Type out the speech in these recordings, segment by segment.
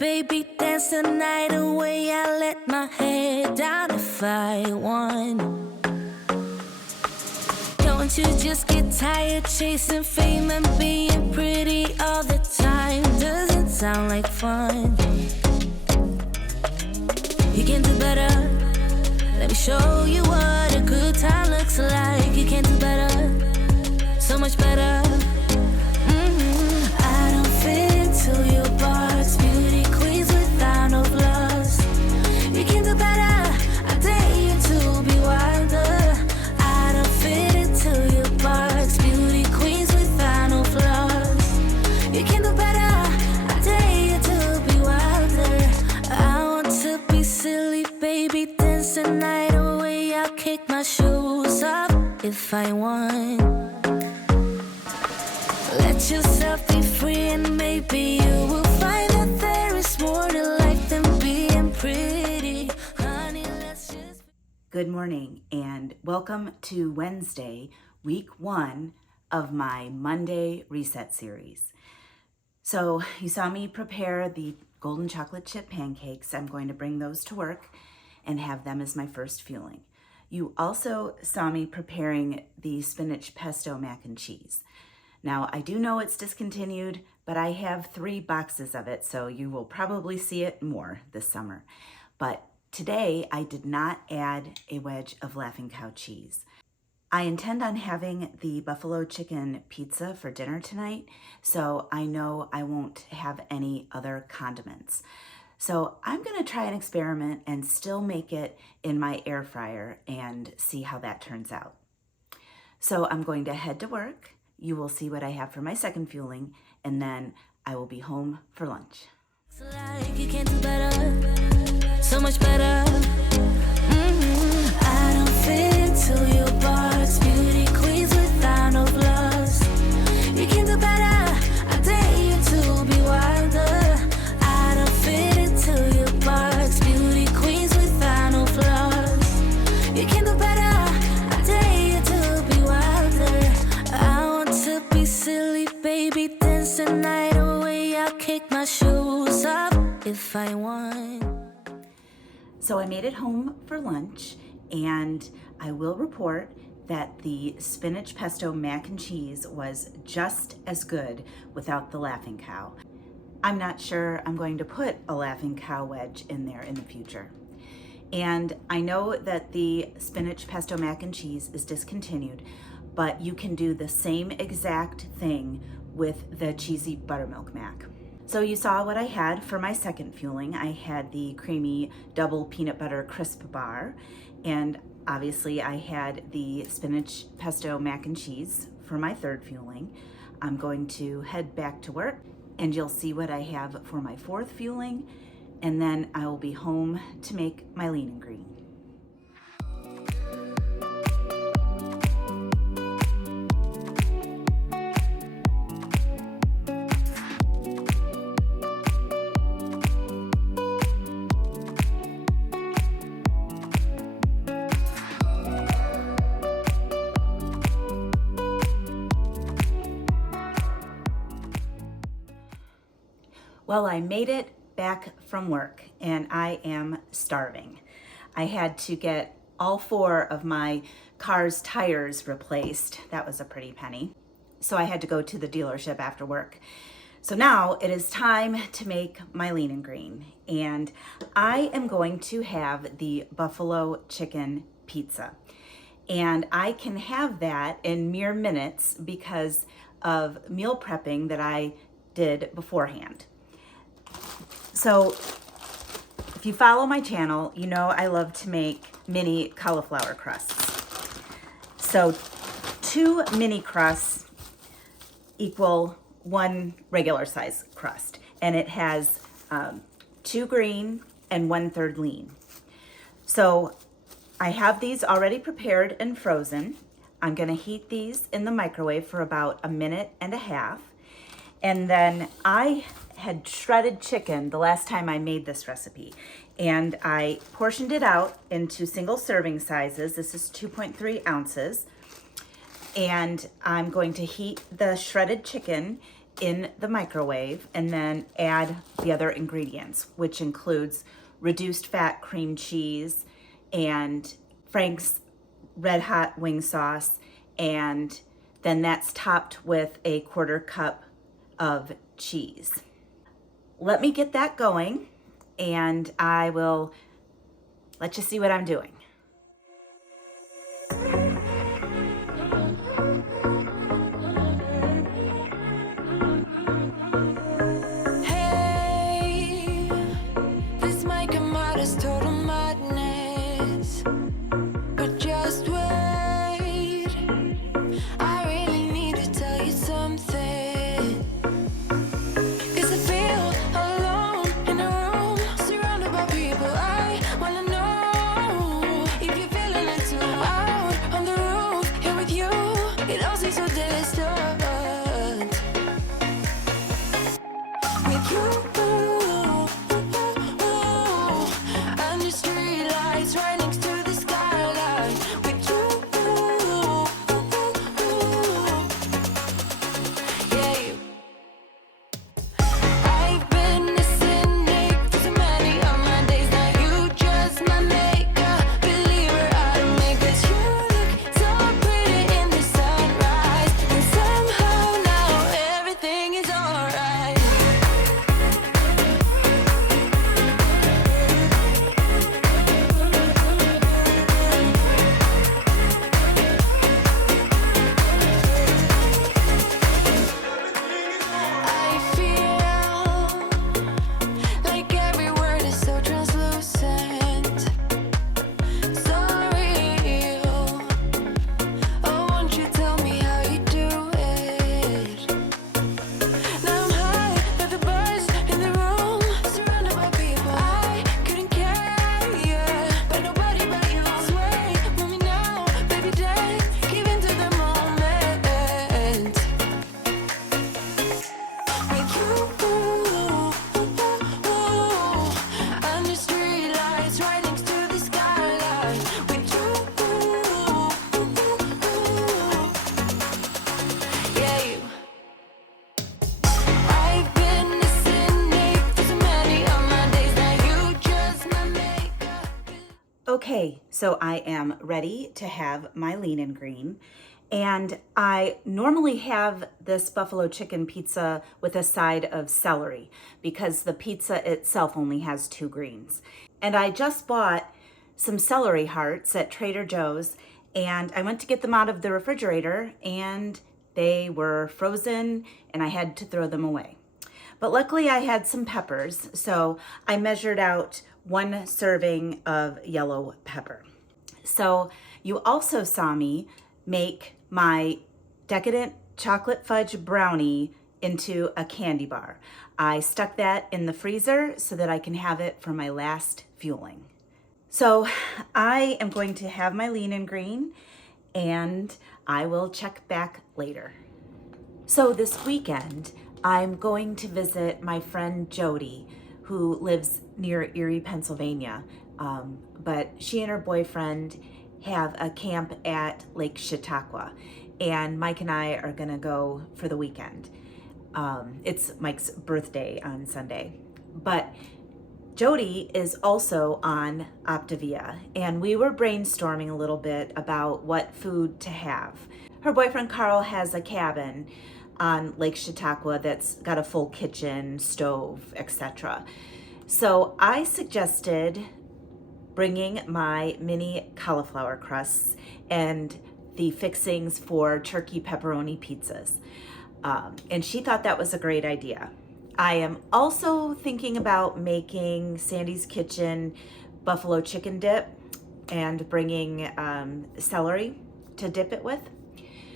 baby, dance the night away. I let my head down if I want. Don't you just get tired chasing fame and being pretty all the time? Doesn't sound like fun. You can do better. Let me show you what a good time looks like. You can do better, so much better. I don't fit into your box. Beauty queens without no flaws. You can do better. I dare you to be wilder. I don't fit into your box. Beauty queens without no flaws. You can do better. I dare you to be wilder. I want to be silly, baby, dance the night away. I'll kick my shoes off if I want. Let yourself be free and maybe you will find that there is more to life than being pretty. Honey, let's just... Good morning and welcome to Wednesday, week 1 of my Monday Reset series. So you saw me prepare the golden chocolate chip pancakes. I'm going to bring those to work and have them as my first fueling. You also saw me preparing the spinach pesto mac and cheese. Now, I do know it's discontinued, but I have 3 boxes of it, so you will probably see it more this summer. But today, I did not add a wedge of Laughing Cow cheese. I intend on having the buffalo chicken pizza for dinner tonight, so I know I won't have any other condiments. So I'm gonna try an experiment and still make it in my air fryer and see how that turns out. So I'm going to head to work. You will see what I have for my second fueling, and then I will be home for lunch. Like you can do better, so much better. I don't fit into your box. Beauty queens without no flaws. You can do better. I dare you to be wilder. I don't fit into your box. Beauty queens without no flaws. You can do better. I dare you to be wilder. I want to be silly, baby, dance the night away. I'll kick my shoes off if I want. So I made it home for lunch, and I will report that the spinach pesto mac and cheese was just as good without the Laughing Cow. I'm not sure I'm going to put a Laughing Cow wedge in there in the future. And I know that the spinach pesto mac and cheese is discontinued, but you can do the same exact thing with the cheesy buttermilk mac. So you saw what I had for my second fueling. I had the creamy double peanut butter crisp bar, and obviously I had the spinach pesto mac and cheese for my third fueling. I'm going to head back to work, and you'll see what I have for my fourth fueling, and then I will be home to make my lean and green. Well, I made it back from work and I am starving. I had to get all 4 of my car's tires replaced. That was a pretty penny. So I had to go to the dealership after work. So now it is time to make my lean and green. And I am going to have the buffalo chicken pizza. And I can have that in mere minutes because of meal prepping that I did beforehand. So if you follow my channel, you know I love to make mini cauliflower crusts. So 2 mini crusts equal 1 regular size crust. And it has 2 green and 1/3 lean. So I have these already prepared and frozen. I'm gonna heat these in the microwave for about 1.5 minutes. And then I had shredded chicken the last time I made this recipe, and I portioned it out into single serving sizes. This is 2.3 ounces, and I'm going to heat the shredded chicken in the microwave and then add the other ingredients, which includes reduced fat cream cheese and Frank's red hot wing sauce, and then that's topped with a 1/4 cup of cheese. Let me get that going and I will let you see what I'm doing. Hey, this might come out as total madness, but just wait. I really need to tell you something, 'cause I feel alone in a room surrounded by people. I wanna know if you're feeling it too. Out on the roof, here with you, it all seems so distant. With you, under streetlights, right next to the skyline. With you, yeah. I've been missing Nick for so many of my days. Now you just might make a believer out of me, 'cause you look so pretty in the sunrise, and somehow now everything is alright. I feel like every word is so translucent, so real. Oh, won't you tell me how you do it? Now I'm high, but the buzz in the room, surrounded by people. I couldn't care, yeah, but nobody but you. Sway with me now, baby, dance, give into the moment. With you, under streetlights, right next to the skyline. With you, yeah, you. I've been missing Nick for so many of my days. Now you just my makeup. Okay, so I am ready to have my lean and green. And I normally have this buffalo chicken pizza with a side of celery because the pizza itself only has 2 greens. And I just bought some celery hearts at Trader Joe's and I went to get them out of the refrigerator and they were frozen and I had to throw them away. But luckily I had some peppers, so I measured out 1 serving of yellow pepper. So you also saw me make my Decadent chocolate fudge brownie into a candy bar. I stuck that in the freezer so that I can have it for my last fueling. So I am going to have my lean and green and I will check back later. So this weekend, I'm going to visit my friend Jody, who lives near Erie, Pennsylvania. But she and her boyfriend have a camp at Lake Chautauqua, and Mike and I are gonna go for the weekend. It's Mike's birthday on Sunday, but Jody is also on Optavia, and we were brainstorming a little bit about what food to have. Her boyfriend Carl has a cabin on Lake Chautauqua that's got a full kitchen, stove, etc. So I suggested bringing my mini cauliflower crusts and the fixings for turkey pepperoni pizzas. And she thought that was a great idea. I am also thinking about making Sandy's Kitchen buffalo chicken dip and bringing celery to dip it with.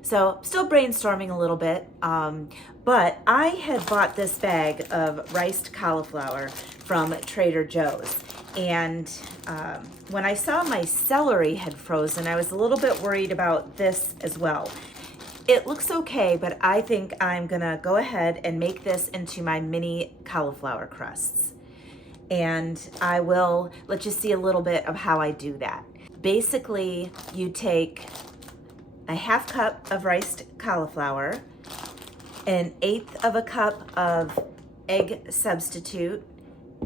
So still brainstorming a little bit, but I had bought this bag of riced cauliflower from Trader Joe's. And when I saw my celery had frozen, I was a little bit worried about this as well. It looks okay, but I think I'm gonna go ahead and make this into my mini cauliflower crusts. And I will let you see a little bit of how I do that. Basically, you take a 1/2 cup of riced cauliflower 1/8 of a cup of egg substitute,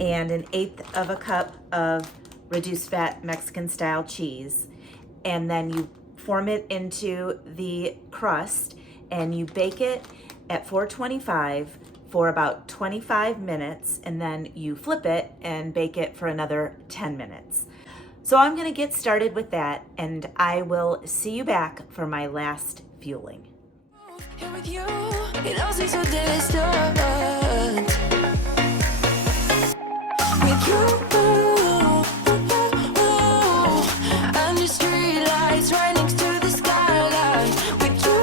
and 1/8 of a cup of reduced fat Mexican style cheese. And then you form it into the crust and you bake it at 425 for about 25 minutes, and then you flip it and bake it for another 10 minutes. So I'm gonna get started with that, and I will see you back for my last fueling. Here with you, it all seems so distant. With you, under street lights, right next to the skyline. With you,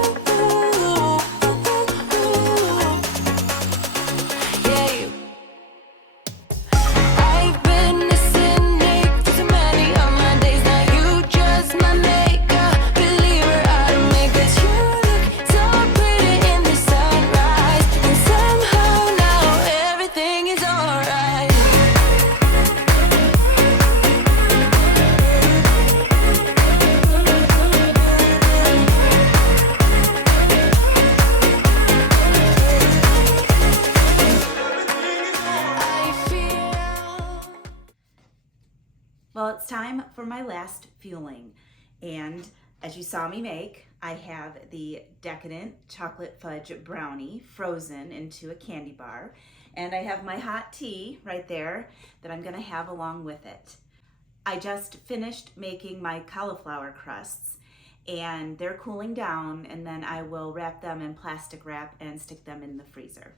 yeah. I've been a cynic for so many of my days. Now you just my makeup believer out of me, 'cause you look so pretty in the sunrise, and somehow now everything is alright. I feel Well, it's time for my last fueling. And as you saw me make, I have the Decadent chocolate fudge brownie frozen into a candy bar. And I have my hot tea right there that I'm gonna have along with it. I just finished making my cauliflower crusts, and they're cooling down, and then I will wrap them in plastic wrap and stick them in the freezer.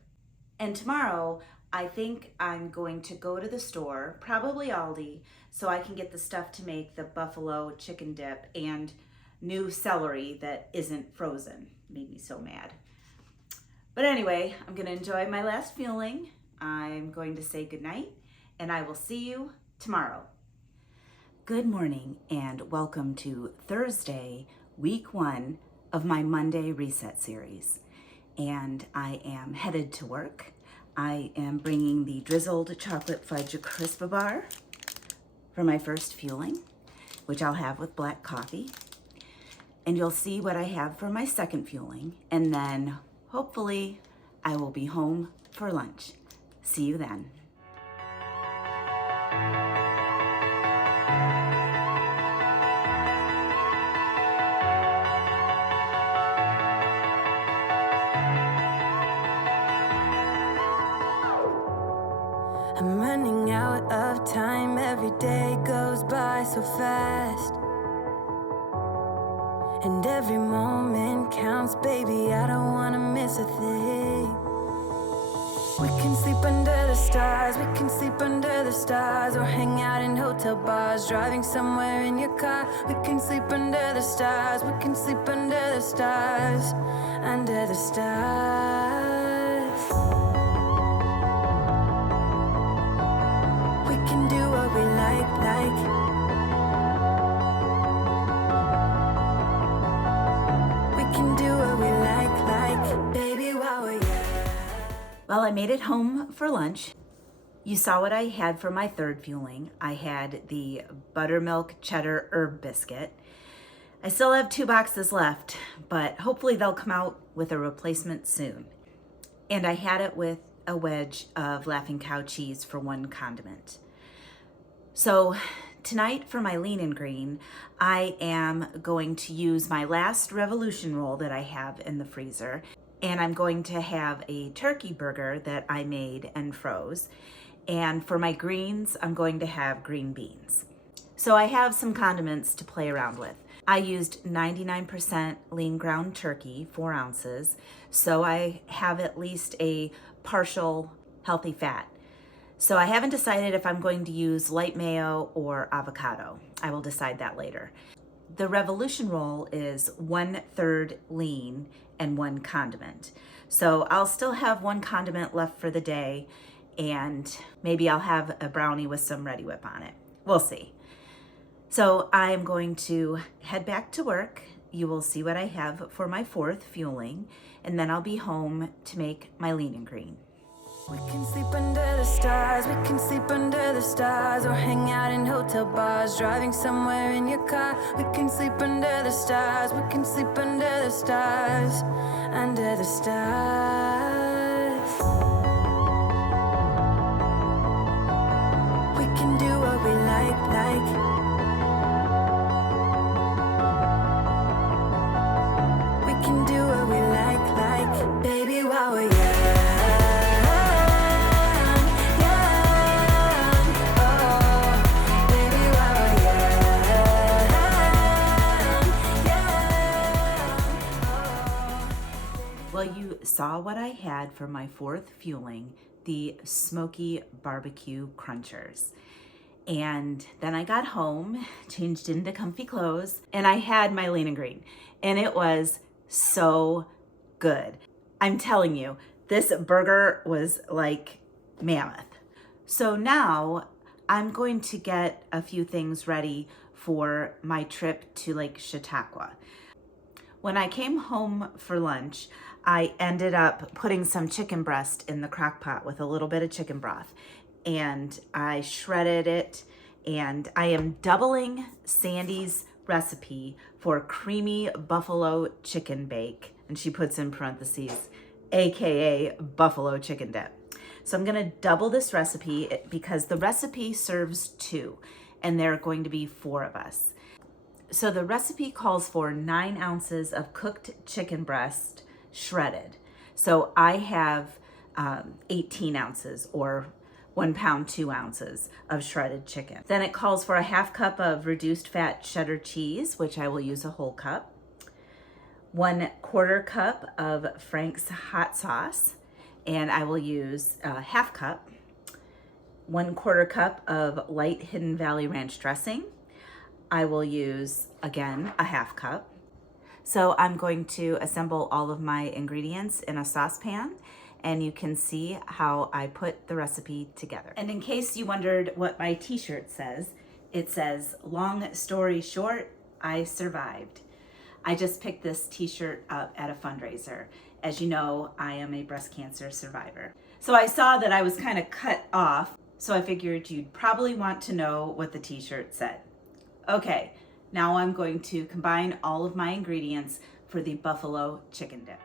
And tomorrow, I think I'm going to go to the store, probably Aldi, so I can get the stuff to make the buffalo chicken dip and new celery that isn't frozen. Made me so mad. But anyway, I'm gonna enjoy my last fueling. I'm going to say goodnight, and I will see you tomorrow. Good morning, and welcome to Thursday, week 1 of my Monday Reset series. And I am headed to work. I am bringing the Drizzled chocolate fudge crisp bar for my first fueling, which I'll have with black coffee. And you'll see what I have for my second fueling. And then hopefully I will be home for lunch. See you then. I'm running out of time, every day goes by so fast. And every moment counts, baby, I don't wanna miss a thing. We can sleep under the stars, we can sleep under the stars, or hang out in hotel bars, driving somewhere in your car. We can sleep under the stars, we can sleep under the stars, under the stars. We can do what we like. We can do what we like, baby, while we're young. Well, I made it home for lunch. You saw what I had for my third fueling. I had the buttermilk cheddar herb biscuit. I still have 2 boxes left, but hopefully they'll come out with a replacement soon. And I had it with a wedge of Laughing Cow cheese for 1 condiment. So tonight for my lean and green, I am going to use my last Revolution roll that I have in the freezer. And I'm going to have a turkey burger that I made and froze. And for my greens, I'm going to have green beans. So I have some condiments to play around with. I used 99% lean ground turkey, 4 ounces. So I have at least a partial healthy fat. So I haven't decided if I'm going to use light mayo or avocado. I will decide that later. The Revolution roll is 1/3 lean and 1 condiment. So I'll still have 1 condiment left for the day, and maybe I'll have a brownie with some Ready Whip on it. We'll see. So I'm going to head back to work. You will see what I have for my 4th fueling, and then I'll be home to make my lean and green. We can sleep under the stars, we can sleep under the stars, or hang out in hotel bars, driving somewhere in your car. We can sleep under the stars, we can sleep under the stars, under the stars. We can do what we like. We can do what we like, baby, while we're young. Well, you saw what I had for my fourth fueling, the Smoky Barbecue Crunchers. And then I got home, changed into comfy clothes, and I had my lean and green. And it was so good. I'm telling you, this burger was like mammoth. So now I'm going to get a few things ready for my trip to Lake Chautauqua. When I came home for lunch, I ended up putting some chicken breast in the crock pot with a little bit of chicken broth, and I shredded it, and I am doubling Sandy's recipe for creamy buffalo chicken bake, and she puts in parentheses, AKA buffalo chicken dip. So I'm gonna double this recipe because the recipe serves 2, and there are going to be 4 of us. So the recipe calls for 9 ounces of cooked chicken breast shredded. So I have 18 ounces or 1 pound, 2 ounces of shredded chicken. Then it calls for a half cup of reduced fat cheddar cheese, which I will use a whole cup. 1/4 cup of Frank's hot sauce, and I will use a half cup. 1/4 cup of light Hidden Valley Ranch dressing. I will use, again, a half cup. So I'm going to assemble all of my ingredients in a saucepan, and you can see how I put the recipe together. And in case you wondered what my t-shirt says, it says, long story short, I survived. I just picked this t-shirt up at a fundraiser. As you know, I am a breast cancer survivor. So I saw that I was kind of cut off, so I figured you'd probably want to know what the t-shirt said. Okay, now I'm going to combine all of my ingredients for the buffalo chicken dip.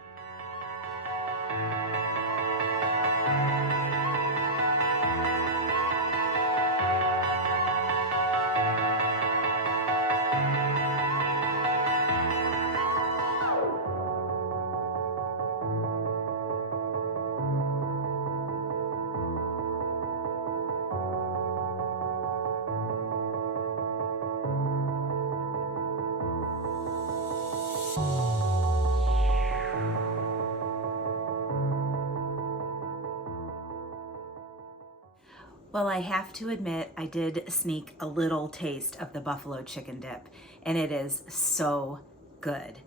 Well, I have to admit, I did sneak a little taste of the buffalo chicken dip, and it is so good.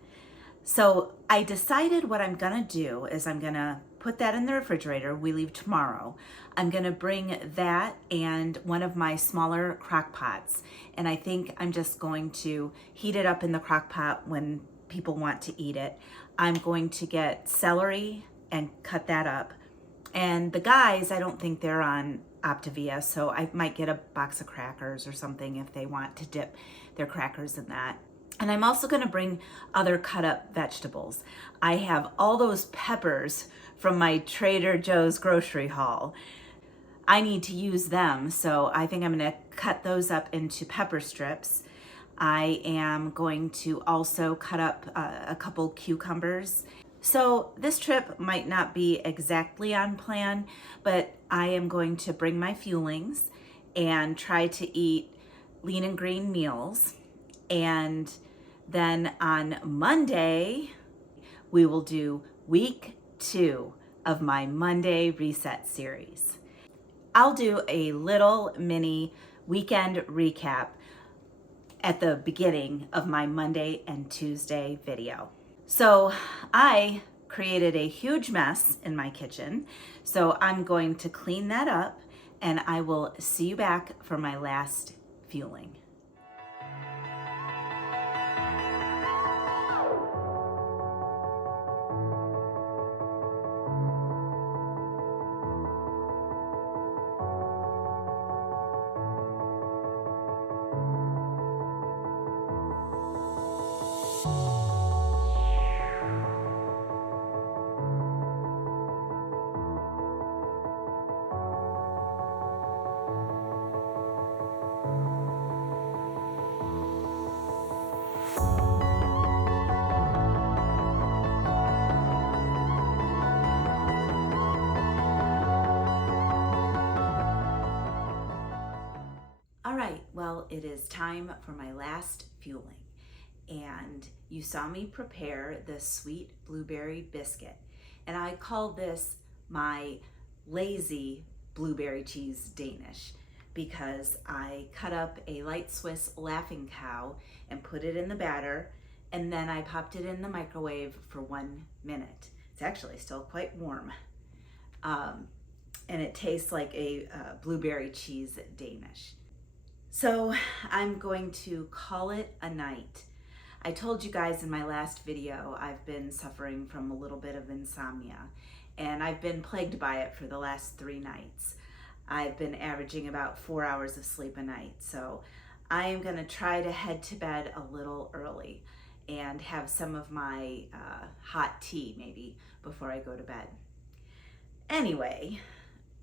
So I decided what I'm gonna do is I'm gonna put that in the refrigerator. We leave tomorrow. I'm gonna bring that and one of my smaller crock pots, and I think I'm just going to heat it up in the crock pot when people want to eat it. I'm going to get celery and cut that up. And the guys, I don't think they're on Optavia, so I might get a box of crackers or something if they want to dip their crackers in that. And I'm also gonna bring other cut up vegetables. I have all those peppers from my Trader Joe's grocery haul. I need to use them, so I think I'm gonna cut those up into pepper strips. I am going to also cut up a couple cucumbers. So this trip might not be exactly on plan, but I am going to bring my fuelings and try to eat lean and green meals. And then on Monday, we will do week 2 of my Monday Reset series. I'll do a little mini weekend recap at the beginning of my Monday and Tuesday video. So I created a huge mess in my kitchen, so I'm going to clean that up, and I will see you back for my last fueling. right, well, it is time for my last fueling. And you saw me prepare the sweet blueberry biscuit. And I call this my lazy blueberry cheese Danish because I cut up a light Swiss Laughing Cow and put it in the batter, and then I popped it in the microwave for 1 minute. It's actually still quite warm. And it tastes like a blueberry cheese Danish. So I'm going to call it a night. I told you guys in my last video I've been suffering from a little bit of insomnia, and I've been plagued by it for the last 3 nights. I've been averaging about 4 hours of sleep a night, so I am gonna try to head to bed a little early and have some of my hot tea maybe before I go to bed. Anyway,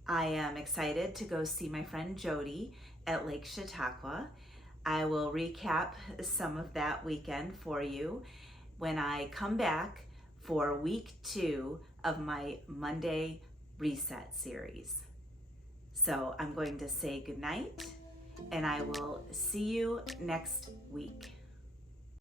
I am excited to go see my friend Jody at Lake Chautauqua. I will recap some of that weekend for you when I come back for week 2 of my Monday Reset series. So I'm going to say goodnight, and I will see you next week.